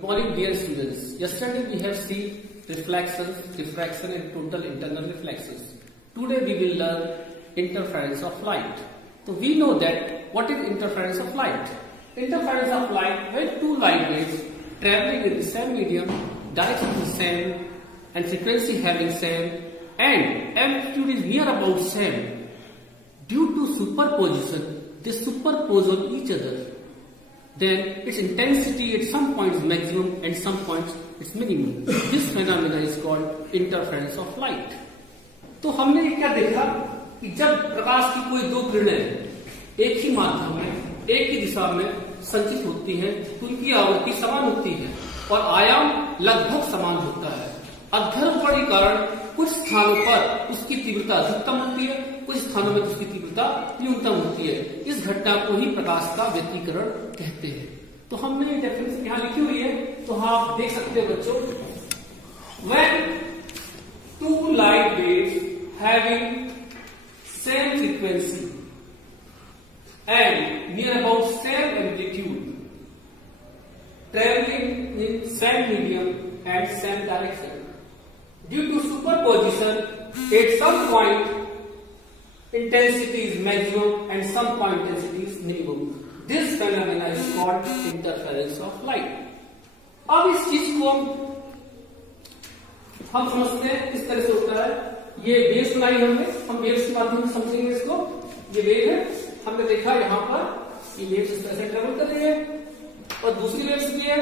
Good morning, dear students. Yesterday we have seen reflections, diffraction and total internal reflections. Today we will learn interference of light. So we know that what is interference of light? Interference of light when two light waves traveling in the same medium, direction is same and frequency having same and amplitude is near about same. Due to superposition, they superpose on each other. Then its intensity at some point is maximum and some points it's minimum. This phenomena is called interference of light. तो हमने क्या देखा कि जब प्रकाश की कोई दो किरणें एक ही माध्यम में एक ही दिशा में संचित होती हैं तो उनकी आवृत्ति समान होती है और आयाम लगभग समान होता है। अध्ययन के कारण कुछ स्थानों पर उसकी तीव्रता अधिकतम होती है, कुछ स्थानों में उसकी तीव्रता न्यूनतम होती है। इस घटना को ही प्रकाश का व्यतिकरण कहते हैं। तो हमने डेफिनेशन यहाँ लिखी हुई है, तो आप देख सकते हो बच्चों, when two light waves having same frequency and near about same amplitude traveling in same medium and same direction. Due to superposition, at some point intensity is maximum and some point intensity is minimum. This phenomena is called interference of light. अब इस चीज को हम समझते हैं किस तरह से होता है। ये वेव सुनाई हमने, हम वेव्स के माध्यम से समझेंगे इसको। ये वेव है, हमने देखा यहाँ पर ये वेव इस तरह से ट्रेवल कर रही है और दूसरी वेव्स भी है,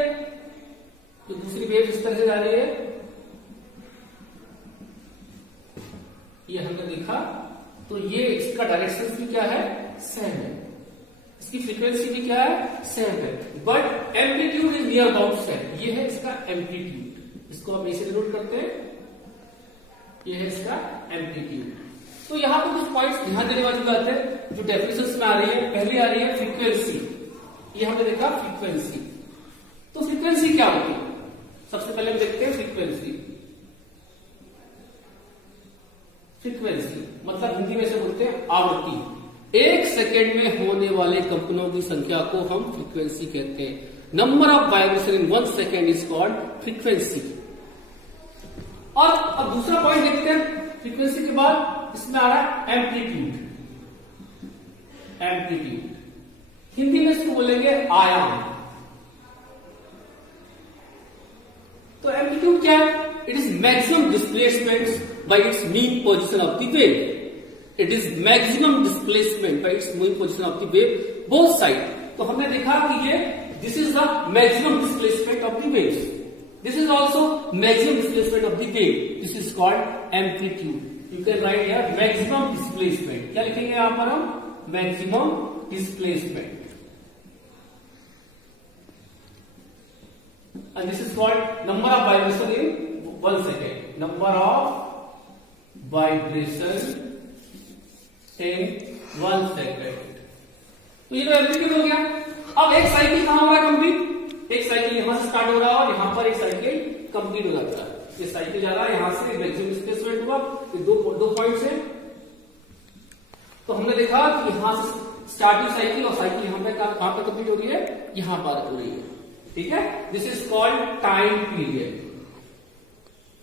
तो दूसरी वेव इस तरह से जा रही है। ये हमने देखा, तो ये इसका डायरेक्शन भी क्या है, सेम है, इसकी फ्रीक्वेंसी भी क्या है, सेम है, but amplitude is near about same. ये है इसका एम्पलीट्यूड, इसको हम ऐसे डिनोट करते हैं, ये है इसका एम्पलीट्यूड। तो यहां पर कुछ पॉइंट्स ध्यान देने वाली बात है जो डेफिनेशन में आ रही है। पहली आ रही है फ्रीक्वेंसी, ये हमने देखा फ्रीक्वेंसी। तो फ्रीक्वेंसी क्या होती है, सबसे पहले हम देखते हैं फ्रीक्वेंसी। फ्रीक्वेंसी मतलब हिंदी में से बोलते हैं आवृत्ति। एक सेकेंड में होने वाले कंपनों की संख्या को हम फ्रीक्वेंसी कहते हैं। Number of vibration in 1 second is called frequency. और अब दूसरा पॉइंट देखते हैं फ्रीक्वेंसी के बाद, इसमें आ रहा है एम्पलीट्यूड। एम्पलीट्यूड हिंदी में इसको बोलेंगे आयाम। तो एम्पलीट्यूड क्या है, it is maximum displacement by its mean position of the wave. It is maximum displacement by its mean position of the wave both side. तो हमने देखा कि ये this is the maximum displacement of the waves. This is also maximum displacement of the wave. This is called amplitude. You can write here maximum displacement. क्या लिखेंगे यहाँ पर हम, maximum displacement. And this is called number of vibration in 1 second. Number of vibration in 1 second. तो ये तो amplitude हो गया। अब एक साइकिल कहां हो रहा है कंप्लीट, एक साइकिल यहां से स्टार्ट हो रहा है और यहां पर एक साइकिल कंप्लीट हो जाता है। ये साइकिल जा रहा है यहां से, मैक्सिमम डिस्प्लेसमेंट हुआ, ये दो पॉइंट्स है। तो हमने देखा कि यहां से स्टार्टिंग साइकिल और साइकिल यहां पर कंप्लीट हो रही है, यहां पर हो रही है, ठीक है। This is called time period.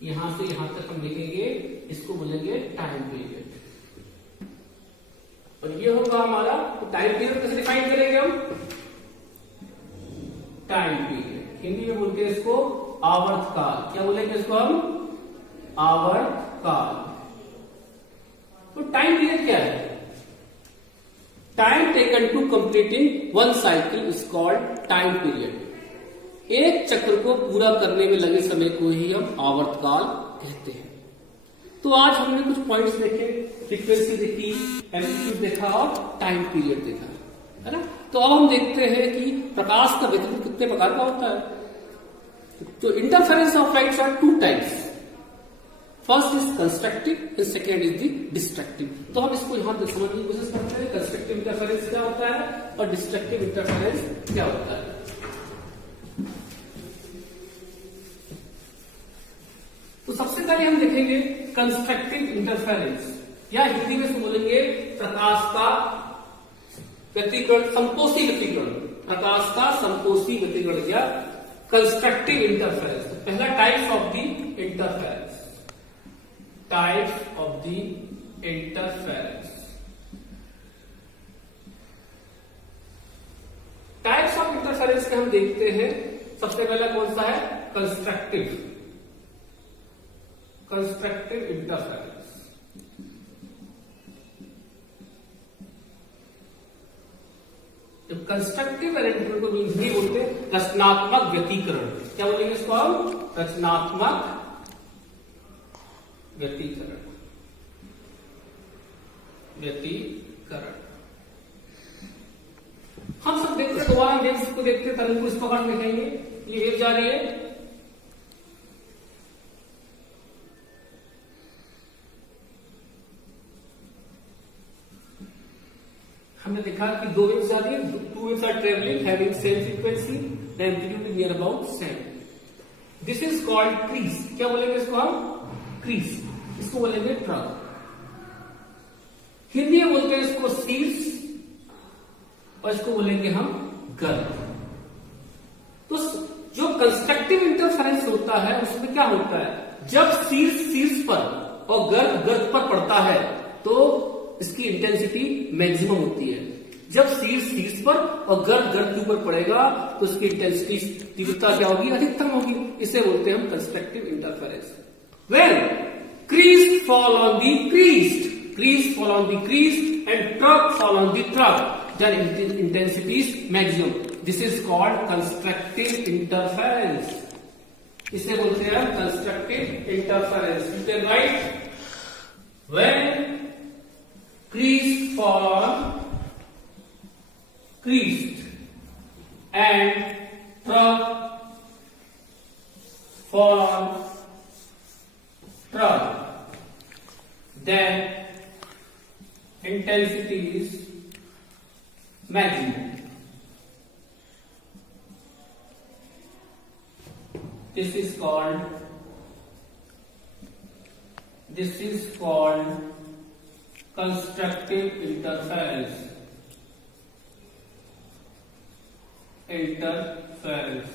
यहां से यहां तक हम देखेंगे, इसको बोलेंगे टाइम पीरियड। और ये होगा हमारा, तो टाइम पीरियड कैसे डिफाइन करेंगे हम, टाइम पीरियड हिंदी में बोलते हैं इसको आवर्तकाल। क्या बोलेंगे इसको हम, आवर्तकाल। तो टाइम पीरियड क्या है, time taken to completing 1 cycle is called time period. एक चक्र को पूरा करने में लगे समय को ही हम आवर्तकाल कहते हैं। तो आज हमने कुछ पॉइंट्स देखे, फ्रीक्वेंसी देखी, एम्पलीट्यूड देखा और टाइम पीरियड देखा, है ना। तो अब हम देखते हैं कि प्रकाश का व्यतिकरण कितने प्रकार का होता है। तो interference of lights are 2 types. First is constructive and second is the destructive. तो हम इसको यहां समझने की कोशिश करते हैं, कंस्ट्रक्टिव इंटरफेरेंस क्या होता है और डिस्ट्रक्टिव इंटरफेरेंस क्या होता है। तो सबसे पहले हम देखेंगे कंस्ट्रक्टिव इंटरफेरेंस, या हिंदी में बोलेंगे प्रकाश का व्यतिकरण, संपोषी व्यतिकरण। प्रकाश का संपोषी व्यतिकरण या कंस्ट्रक्टिव इंटरफेरेंस। तो पहला types of the interference, types of the interference. Types of interference के हम देखते हैं। सबसे पहला कौन सा है? Constructive, constructive interference. जब कंस्ट्रक्टिव अरेंजमेंट को हिंदी बोलते हैं रचनात्मक व्यतिकरण। क्या बोलेंगे इसको हम? रचनात्मक व्यतिकरण, व्यतिकरण। हम सब देखते हैं, दोबारा वेव्स को देखते हैं, तरंग को इस प्रकार देखेंगे। ये वेव जा रही है, हमने देखा कि दो वेव्स जा रही है, two waves are travelling having same frequency, the amplitude is near about same. This is called crease. क्या बोलेंगे इसको हम? क्रीज। इसको बोलेंगे ट्रक। हिंदी में बोलते हैं इसको शीर्ष, और इसको बोलेंगे हम गर्भ। तो जो कंस्ट्रक्टिव इंटरफेरेंस होता है उसमें क्या होता है? जब शीर्ष शीर्ष पर और गर्भ गर्भ पर पड़ता है तो इसकी इंटेंसिटी मैक्सिमम होती है। जब शीर्ष शीर्ष पर और गर्भ गर्भ के ऊपर पड़ेगा तो उसकी इंटेंसिटी, तीव्रता क्या होगी? अधिकतम होगी। इसे बोलते हैं हम constructive interference. When crease fall on the creased, crease fall on the creased and truck fall on the truck, then intensity is maximum. This is called constructive interference. इसे बोलते हैं हम constructive interference. You can write when crease fall on creased and truck fall on truck, then intensity is maximum. This is called constructive interference. Interference.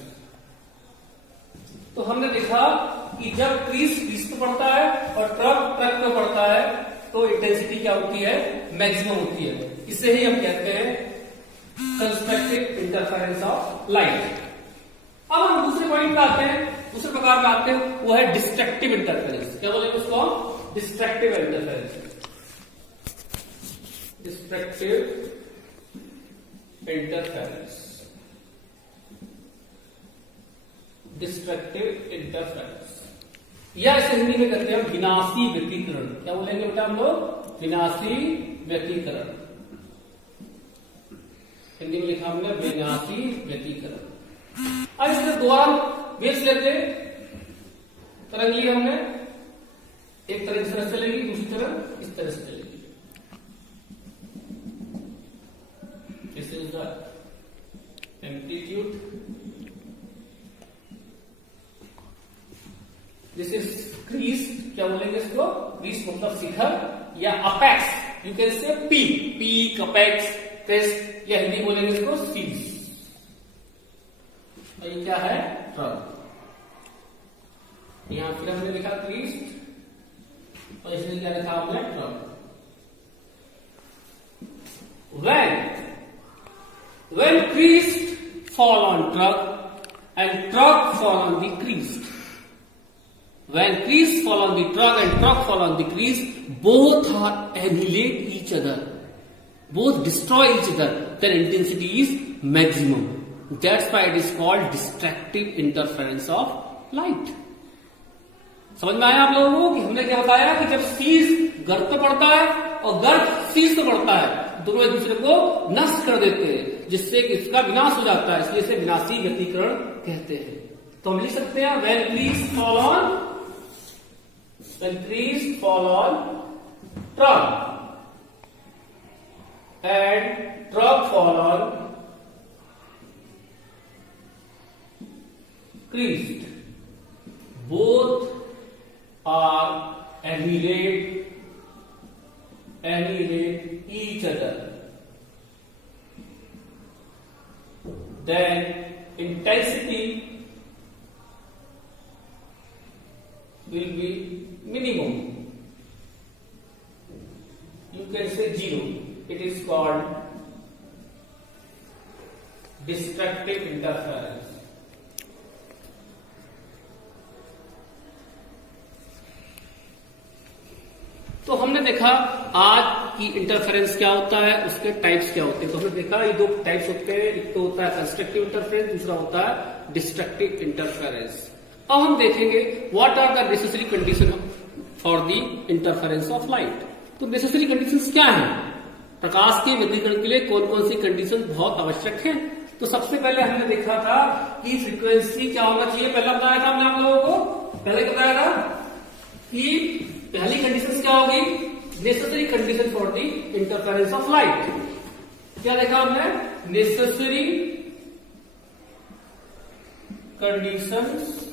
तो हमने देखा कि जब crease crease पे पड़ता है और ट्रक ट्रक पे पड़ता है तो इंटेंसिटी क्या होती है? मैक्सिमम होती है। इसे ही हम कहते हैं कंस्ट्रक्टिव इंटरफेरेंस ऑफ लाइट। अब हम दूसरे पॉइंट पे आते हैं, दूसरे प्रकार में आते हैं, वो है डिस्ट्रक्टिव इंटरफेरेंस। क्या बोलेंगे उसको? Destructive interference. Destructive interference, destructive interference, या इसे हिंदी में कहते हैं विनाशी व्यतिकरण। क्या बोलेंगे बेटा हम लोग? विनाशी व्यतिकरण। हिंदी में लिखा हमने विनाशी व्यतिकरण। अब इसके दौरान वेव्स लेते, तरंग ली हमने, एक तरह इस तरह से चलेगी, दूसरी तरह इस तरह से चलेगी। This is the amplitude, this is crease. क्या बोलेंगे इसको? क्रीज मतलब शिखर या apex. You can say peak, peak, apex, crest, या हिंदी बोलेंगे इसको शीर्ष। ये क्या है? ट्रक। यहां फिर हमने लिखा क्रीज और इसमें क्या लिखा हमने? Truck. When creased fall on truck and truck fall on the creased. When creased fall on the truck and truck fall on the creased, both are annihilate each other, both destroy each other, then intensity is maximum. That's why it is called destructive interference of light. समझ में आया आप लोगों को कि हमने क्या बताया कि जब शीर्ष गर्भ पे पड़ता है और गर्भ शीर्ष पे पड़ता है, दोनों एक दूसरे को नष्ट कर देते हैं, जिससे कि इसका विनाश हो जाता है। इसलिए इसे विनाशी व्यतिकरण कहते हैं। तो हम लिख सकते हैं when crease fall on truck and truck fall on creased, both are annihilate each other, then intensity will be minimum. You can say 0. It is called destructive interference. तो हमने देखा आज की इंटरफेरेंस क्या होता है, उसके टाइप्स क्या होते हैं। तो हमने देखा ये दो टाइप्स होते हैं, एक तो होता है कंस्ट्रक्टिव इंटरफेरेंस, दूसरा होता है डिस्ट्रक्टिव इंटरफेरेंस। अब हम देखेंगे what are the necessary condition for the interference of light. तो नेसेसरी कंडीशंस क्या हैं, प्रकाश के वर्गीकरण के लिए कौन कौन सी कंडीशन बहुत आवश्यक है। तो सबसे पहले हमने देखा था कि फ्रीक्वेंसी क्या होना चाहिए, पहला बताया था हमने आप लोगों को, पहले बताया था कि पहली कंडीशन क्या होगी, necessary condition for the interference of light. क्या देखा हमने, नेसेसरी कंडीशंस